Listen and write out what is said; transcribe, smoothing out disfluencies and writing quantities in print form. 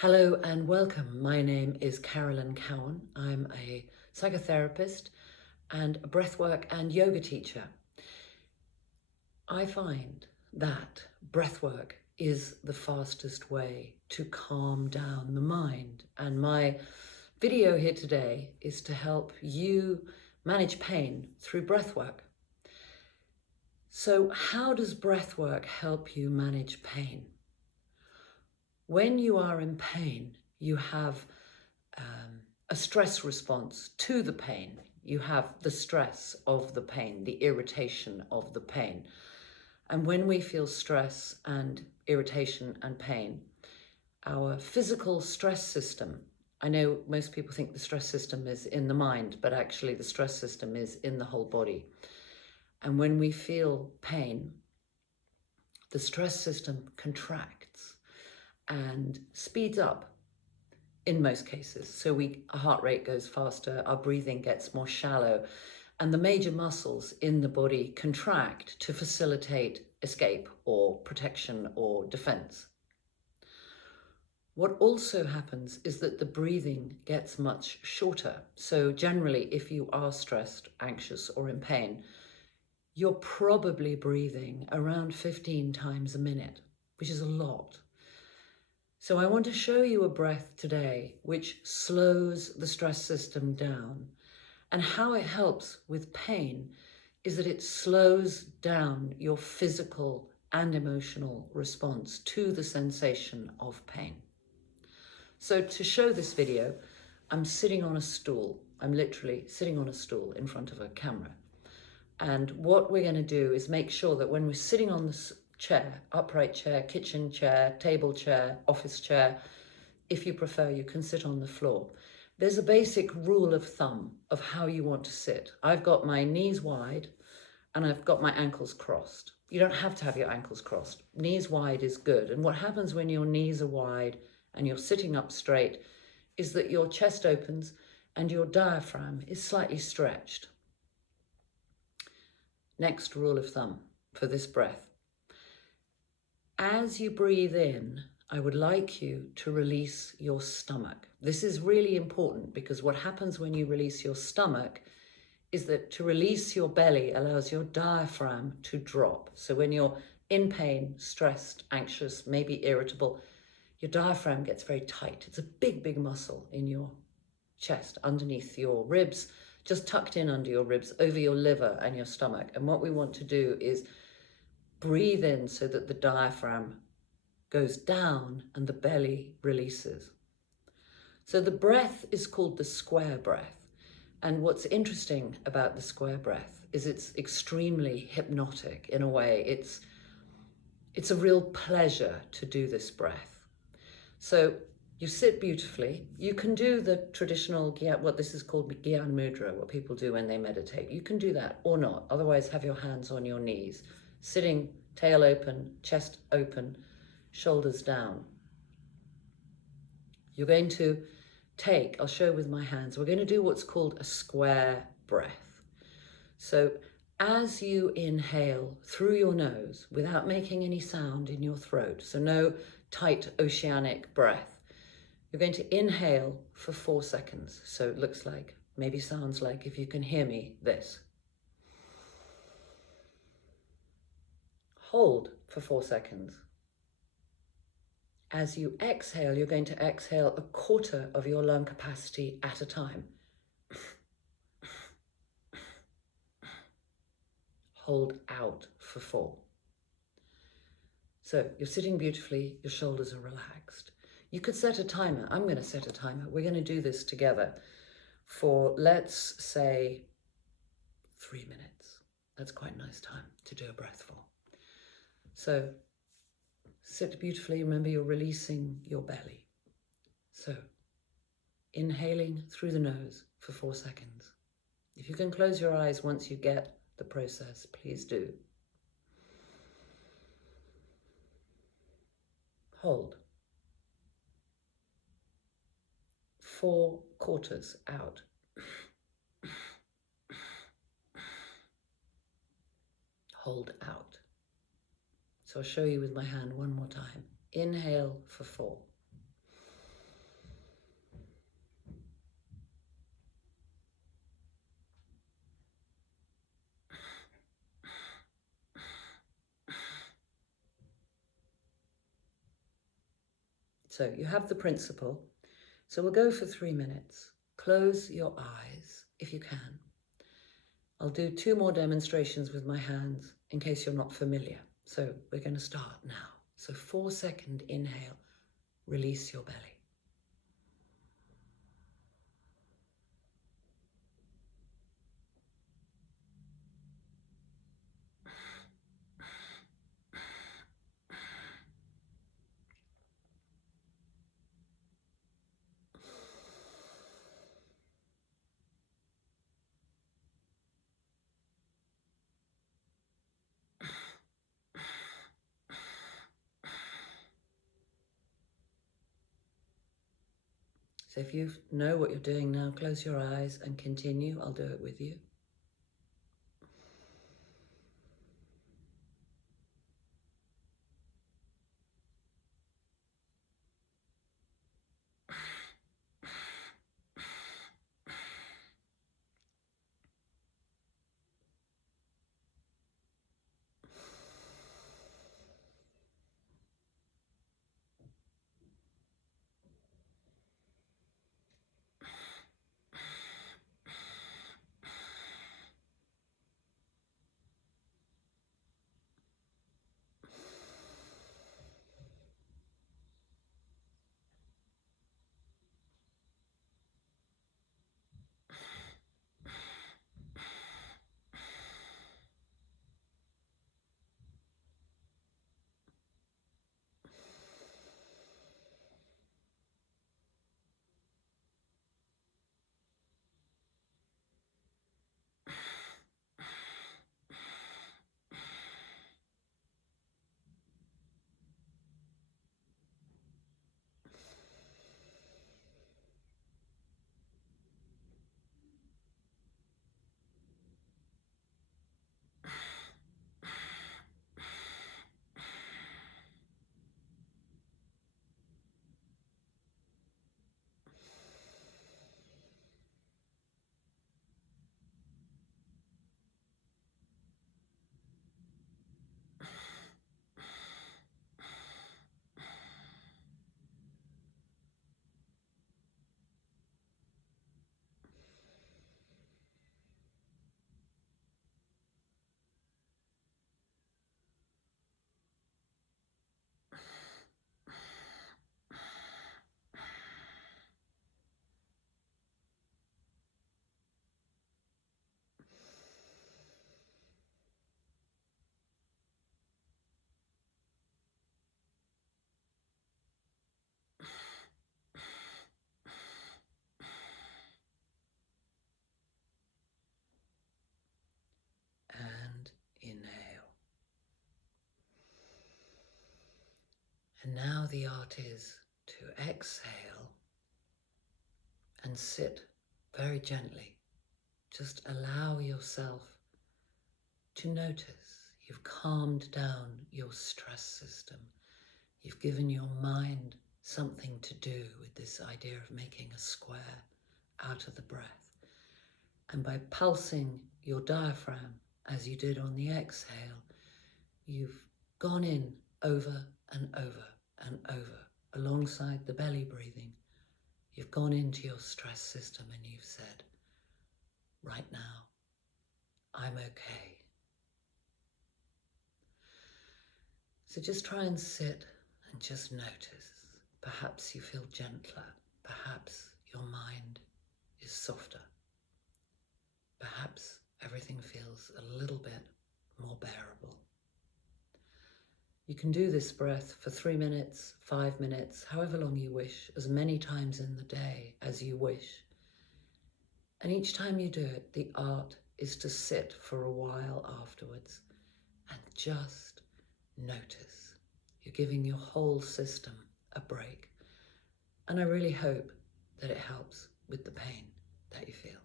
Hello and welcome. My name is Carolyn Cowan. I'm a psychotherapist and a breathwork and yoga teacher. I find that breathwork is the fastest way to calm down the mind. And my video here today is to help you manage pain through breathwork. So how does breathwork help you manage pain? When you are in pain, you have a stress response to the pain. You have the stress of the pain, the irritation of the pain. And when we feel stress and irritation and pain, our physical stress system, I know most people think the stress system is in the mind, but actually the stress system is in the whole body. And when we feel pain, the stress system contracts and speeds up in most cases. So our heart rate goes faster, our breathing gets more shallow, and the major muscles in the body contract to facilitate escape or protection or defense. What also happens is that the breathing gets much shorter. So generally, if you are stressed, anxious, or in pain, you're probably breathing around 15 times a minute, which is a lot. So I want to show you a breath today which slows the stress system down. And how it helps with pain is that it slows down your physical and emotional response to the sensation of pain. So to show this video, I'm sitting on a stool. I'm literally sitting on a stool in front of a camera. And what we're going to do is make sure that when we're sitting on this chair, upright chair, kitchen chair, table chair, office chair, if you prefer, you can sit on the floor. There's a basic rule of thumb of how you want to sit. I've got my knees wide and I've got my ankles crossed. You don't have to have your ankles crossed. Knees wide is good. And what happens when your knees are wide and you're sitting up straight is that your chest opens and your diaphragm is slightly stretched. Next rule of thumb for this breath. As you breathe in, I would like you to release your stomach. This is really important because what happens when you release your stomach is that to release your belly allows your diaphragm to drop. So when you're in pain, stressed, anxious, maybe irritable, your diaphragm gets very tight. It's a big, big muscle in your chest, underneath your ribs, just tucked in under your ribs, over your liver and your stomach. And what we want to do is breathe in so that the diaphragm goes down and the belly releases. So the breath is called the square breath. And what's interesting about the square breath is it's extremely hypnotic in a way. It's a real pleasure to do this breath. So you sit beautifully. You can do the traditional, what this is called Gyan Mudra, what people do when they meditate. You can do that or not. Otherwise, have your hands on your knees. Sitting, tail open, chest open, shoulders down. You're going to I'll show with my hands, we're going to do what's called a square breath. So as you inhale through your nose without making any sound in your throat, so no tight oceanic breath, you're going to inhale for 4 seconds. So it looks like, maybe sounds like, if you can hear me, this. Hold for 4 seconds. As you exhale, you're going to exhale 1/4 of your lung capacity at a time. Hold out for 4. So you're sitting beautifully, your shoulders are relaxed. You could set a timer. I'm going to set a timer. We're going to do this together for, let's say, 3 minutes. That's quite a nice time to do a breath for. So sit beautifully. Remember, you're releasing your belly. So inhaling through the nose for 4 seconds. If you can close your eyes once you get the process, please do. Hold. 4 quarters out. Hold out. So I'll show you with my hand one more time. Inhale for 4. So you have the principle. So we'll go for 3 minutes. Close your eyes if you can. I'll do 2 more demonstrations with my hands in case you're not familiar. So we're going to start now. So 4-second inhale, release your belly. So if you know what you're doing now, close your eyes and continue. I'll do it with you. And inhale. And now the art is to exhale and sit very gently. Just allow yourself to notice you've calmed down your stress system. You've given your mind something to do with this idea of making a square out of the breath. And by pulsing your diaphragm as you did on the exhale, you've gone in over and over and over alongside the belly breathing. You've gone into your stress system and you've said, right now, I'm okay. So just try and sit and just notice. Perhaps you feel gentler. Perhaps your mind is softer. Perhaps everything feels a little bit more bearable. You can do this breath for 3 minutes, 5 minutes, however long you wish, as many times in the day as you wish. And each time you do it, the art is to sit for a while afterwards and just notice. You're giving your whole system a break. And I really hope that it helps with the pain that you feel.